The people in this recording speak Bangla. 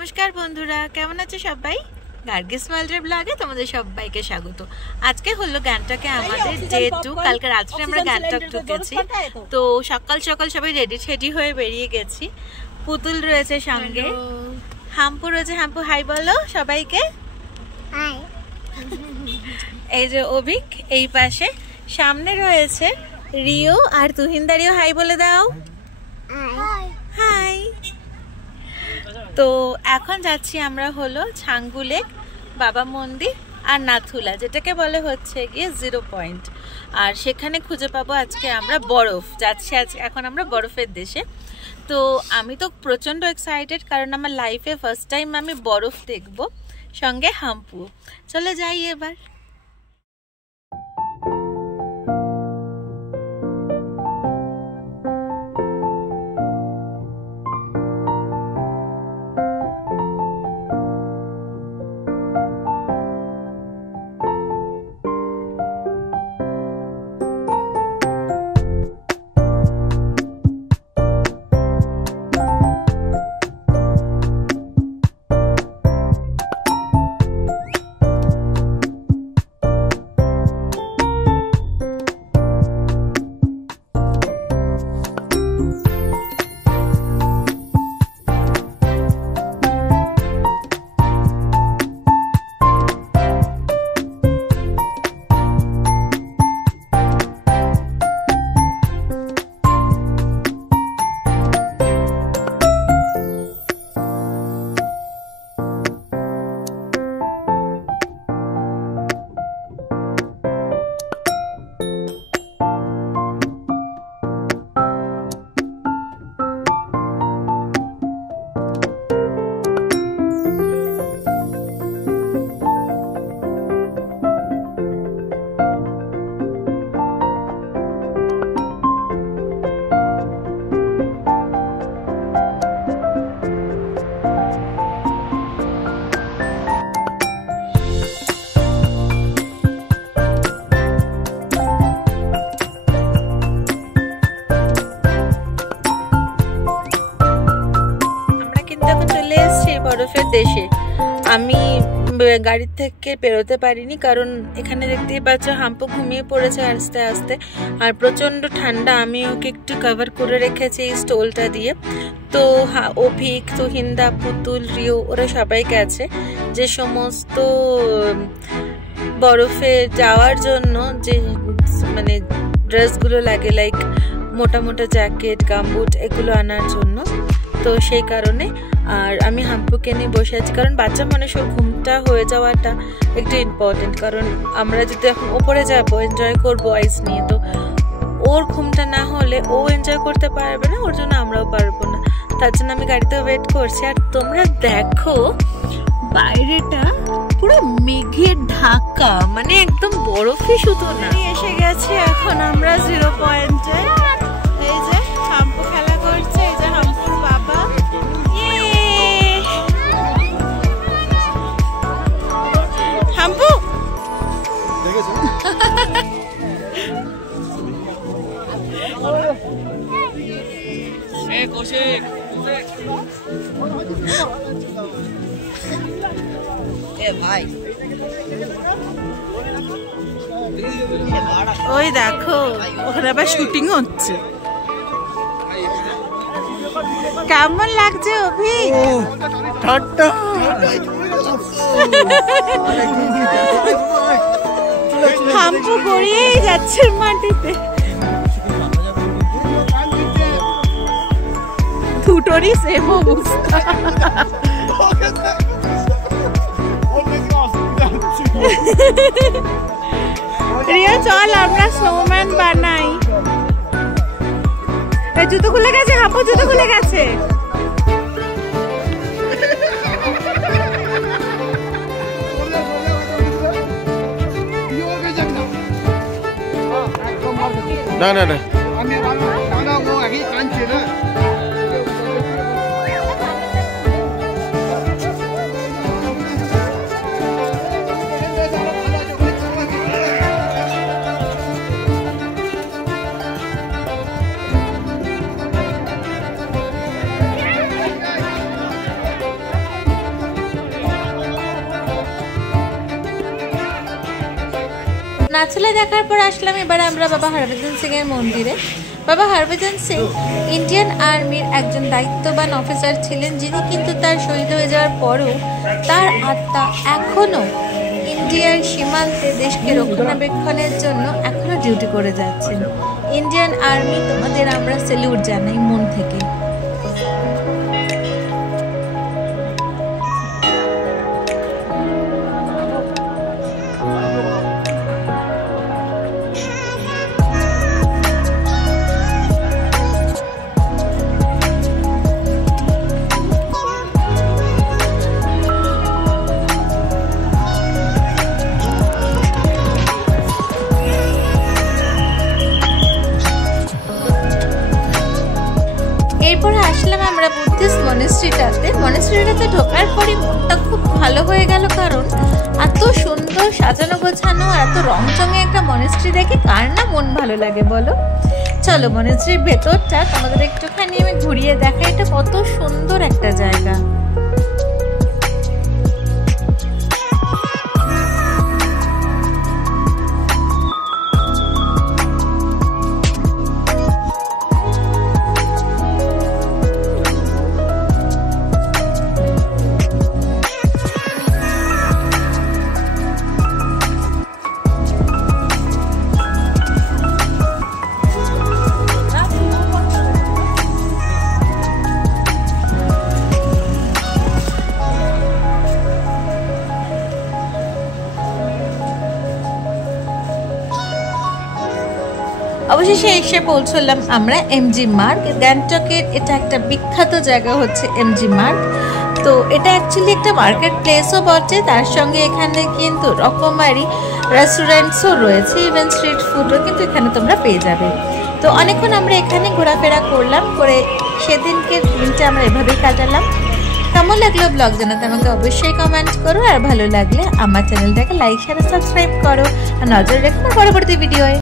নমস্কার বন্ধুরা, কেমন আছে সবাই? গার্গিস ওয়ার্ল্ডের ব্লগে তোমাদের সবাইকে স্বাগত। আজকে হলো গ্যাংটকে আমাদের ডে 2। কালকে রাত্রে আমরা গ্যাংটক ঢুকেছি, তো সকাল সকাল সবাই রেডি হয়ে বেরিয়ে গেছি। পুতুল রয়েছে সঙ্গে, হাম্পু রয়েছে। হাম্পু হাই বলো সবাইকে। হাই। এই যে অভিক এই পাশে, সামনে রয়েছে রিও আর তুহিনদারিও। হাই বলে দাও। হাই। তো এখন যাচ্ছি আমরা হলো ছাঙ্গু লেক, বাবা মন্দির আর নাথুলা, যেটাকে বলে হচ্ছে গিয়ে 0 পয়েন্ট। আর সেখানে খুঁজে পাবো আজকে আমরা বরফ। যাচ্ছি এখন আমরা বরফের দেশে। তো আমি তো প্রচণ্ড এক্সাইটেড, কারণ আমার লাইফে ফার্স্ট টাইম আমি বরফ দেখব, সঙ্গে হাম্পু। চলে যাই এবার। বরফের দেশে আমি গাড়ির থেকে বেরোতে পারিনি, কারণ এখানে দেখতেই পাচ্ছ হাম্পু ঘুমিয়ে পড়েছে আস্তে আস্তে, আর প্রচণ্ড ঠান্ডা। আমি ওকে একটু কভার করে রেখেছি এই স্টোলটা দিয়ে। তো অভিক, তুহিন্দা, পুতুল, রিও ওরা সবাই গেছে। যে সমস্ত বরফে যাওয়ার জন্য যে মানে ড্রেসগুলো লাগে, লাইক মোটা মোটা জ্যাকেট, গামবুট, এগুলো আনার জন্য। তো সেই কারণে আর আমি হাম্পুকে নিয়ে বসে আছি, কারণ বাচ্চা মানুষের ঘুমটা হয়ে যাওয়াটা একটু ইম্পর্টেন্ট। কারণ আমরা যদি এখন ওপরে যাবো, এনজয় করবো আইস নিয়ে, তো ওর ঘুমটা না হলে ও এনজয় করতে পারবে না, ওর জন্য আমরাও পারবো না। তার জন্য আমি গাড়িতে ওয়েট করছি। আর তোমরা দেখো বাইরেটা পুরো মেঘের ঢাকা, মানে একদম বরফই শুধু না। এসে গেছি এখন আমরা 0 পয়েন্টে। এই যে হাম্পু খেলা করছে, এই যে হাম্পুর বাবা। হাম্পু ওই দেখো ওখানে আবার শুটিং হচ্ছে। কেমন লাগছে অভি? হাম্পু গড়িয়েই যাচ্ছে মাটিতে। দুটোরই সেম অবস্থা। রিয়া চল আমরা স্নোম্যান বানাই। জুতো খুলে গেছে, হাম্পু জুতো খুলে গেছে। না না না নাচলা দেখার পর আসলাম এবার আমরা বাবা হরভজন সিং এর মন্দিরে। বাবা হরভজন সিং ইন্ডিয়ান আর্মির একজন দায়িত্ববান অফিসার ছিলেন, যিনি কিন্তু তার শহীদ হয়ে যাওয়ার পরও তার আত্মা এখনও ইন্ডিয়ার সীমান্তে দেশকে রক্ষণাবেক্ষণের জন্য এখনও ডিউটি করে যাচ্ছেন। ইন্ডিয়ান আর্মি, তোমাদের আমরা স্যালুট জানাই মন থেকে। এরপরে আসলাম আমরা বুদ্ধিস্ট মনেস্ট্রিটাতে ঢোকার পরই মনটা খুব ভালো হয়ে গেল, কারণ এত সুন্দর সাজানো গোছানো আর এত রংচঙে একটা মনেস্ট্রি দেখে কার না মন ভালো লাগে বলো। চলো মনেস্ট্রির ভেতরটা তোমাদের একটুখানি আমি ঘুরিয়ে দেখাই, এটা কত সুন্দর একটা জায়গা। অবশেষে এসে পৌঁছলাম আমরা এমজি মার্গ। গ্যাংটকের এটা একটা বিখ্যাত জায়গা হচ্ছে এমজি মার্গ। তো এটা অ্যাকচুয়ালি একটা মার্কেট প্লেসও বটে, তার সঙ্গে এখানে কিন্তু রকমারি রেস্টুরেন্টসও রয়েছে, ইভেন স্ট্রিট ফুডও কিন্তু এখানে তোমরা পেয়ে যাবে। তো অনেকক্ষণ আমরা এখানে ঘোরাফেরা করলাম, করে সেদিনকে দিনটা আমরা এভাবেই কাটালাম। কেমন লাগলো ব্লগ জানাতে আমাকে অবশ্যই কমেন্ট করো, আর ভালো লাগলে আমার চ্যানেলটাকে লাইক শেয়ার সাবস্ক্রাইব করো, আর নজর রেখো পরবর্তী ভিডিওয়ে।